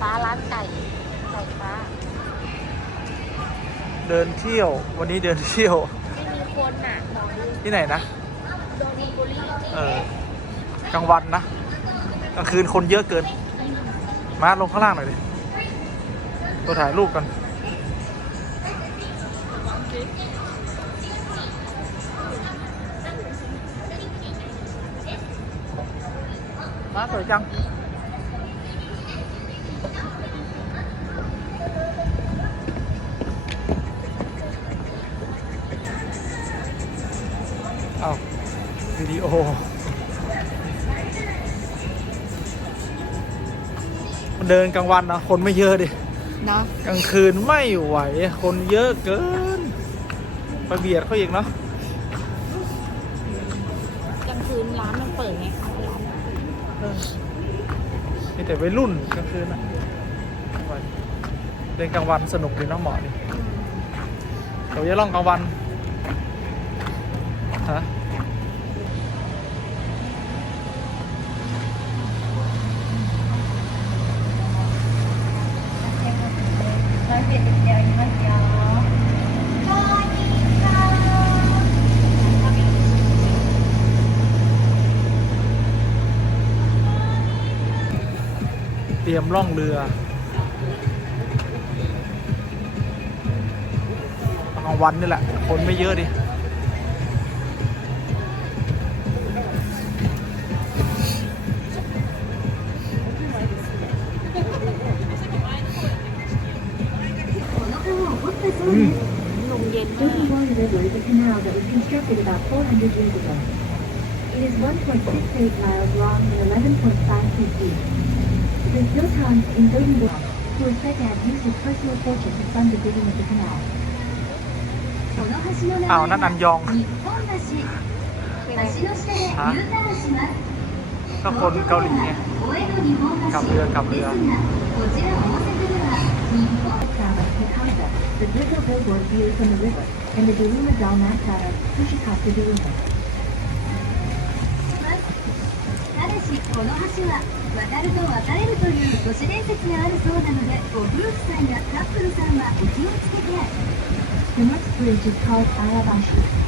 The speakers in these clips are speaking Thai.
ฟ้าร้านไก่ไก่ฟ้า เดินเที่ยววันนี้เดินเที่ยว ไม่มีคนนะ่ะที่ไหนนะ กลางวันนะ กลางคืนคนเยอะเกิน มาลงข้างล่างหน่อยดิตัวถ่ายรูปกัน มาสวยจังเอาวิดีโอเดินกลางวันนะคนไม่เยอะดินะกลางคืนไม่ไหว คนเยอะเกินระเบียดเขาอีกเนาะกลางคืน ร้านมันเปิดไงมีแต่วัรุ่นกลางคืนอะเดินกลางวันสนุกดีเนาะเหมาะดิเดี๋ยวจะล่องกลางวันเตรียมล่องเรือกลางวันนี่แหละ คนไม่เยอะดิ Mm. Mm. Mm -hmm. ah, huh? so the River is a canal that was constructed about 400 years ago. It is 1.68 miles long and 11.5 feet deep. In Ah, not Nam Yong. Ah, the people of Korea. Ah, the people of Korea. The digital billboard viewed from the river and the Daluma Dal Mancada, Fushikaku Daluma. ただしこの橋は渡ると渡れるという都市伝説があるそうなのでご夫婦さんやカップルさんはお気をつけて。The next bridge is called Ayabashi.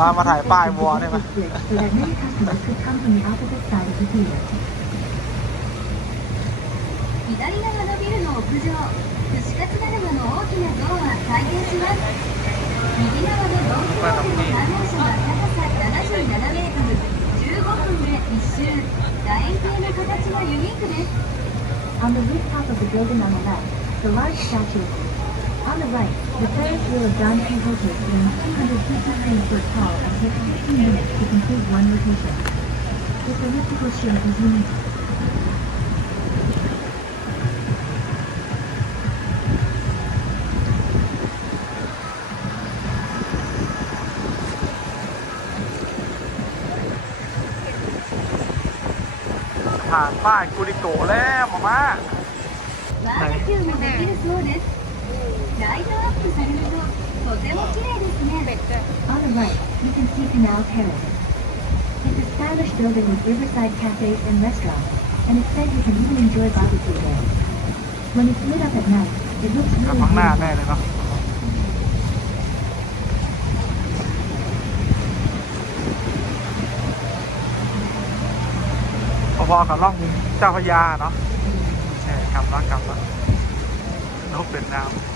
มามาถ่ายป้ายวัวได้ไหมの形はユニークです。On the rooftop of the building on the left, the large statue. On the right, The players will have done two hookers in 250 foot tall and take 15 minutes to complete one rotation. The elliptical shield is unique. บ้านกูดิโกแล้วมามา You can see Canal Terrace. It's a stylish building with riverside cafes and restaurants, and it's said you can even enjoy barbecue there. When it's lit up at night, it looks really beautiful. พอกับล่องเจ้าพญาเนาะแช่กลับมากลับมาลบเป็นน้ำ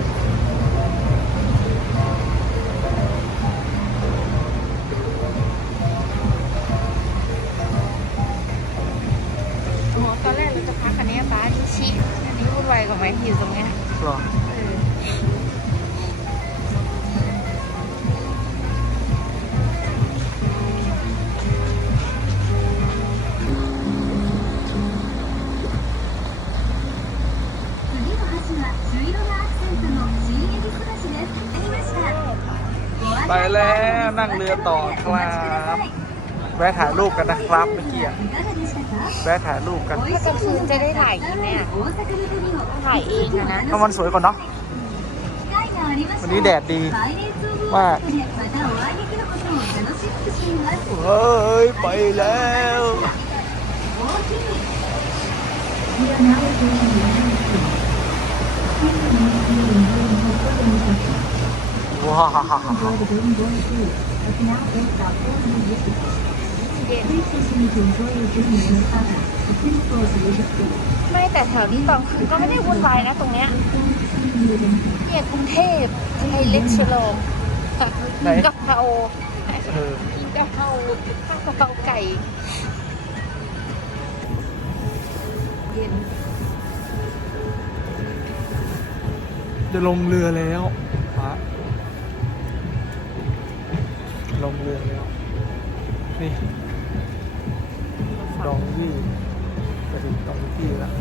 จะพักกันนี้ป้าชิชิ อันนี้พูดกว่าไหมพี่ตรงเนี้ยไปแล้วนั่งเรือต่อครับแวะถ่ายรูปกันนะครับเมื่อกี้แวะถ่ายรูปกันจะได้ถ่ายกันเนี่ยถ่ายเองนะเ้ามันสวยกว่าเนาะวันนี้แดดดีมากเฮ้ยไปแล้วว้าวไม่แต่แถวนี้ตอนคืนก็ไม่ได้วุ่นวายนะตรงเนี้ยเนี่ยกรุงเทพไทเล็กชโลกับกับเฮาเอนกับเฮาข้าวกะเพราไก่เย็นจะลงเรือแล้วฮะลงเรือแล้ว นี่ดองที่ไปถึงดองที่แล้ว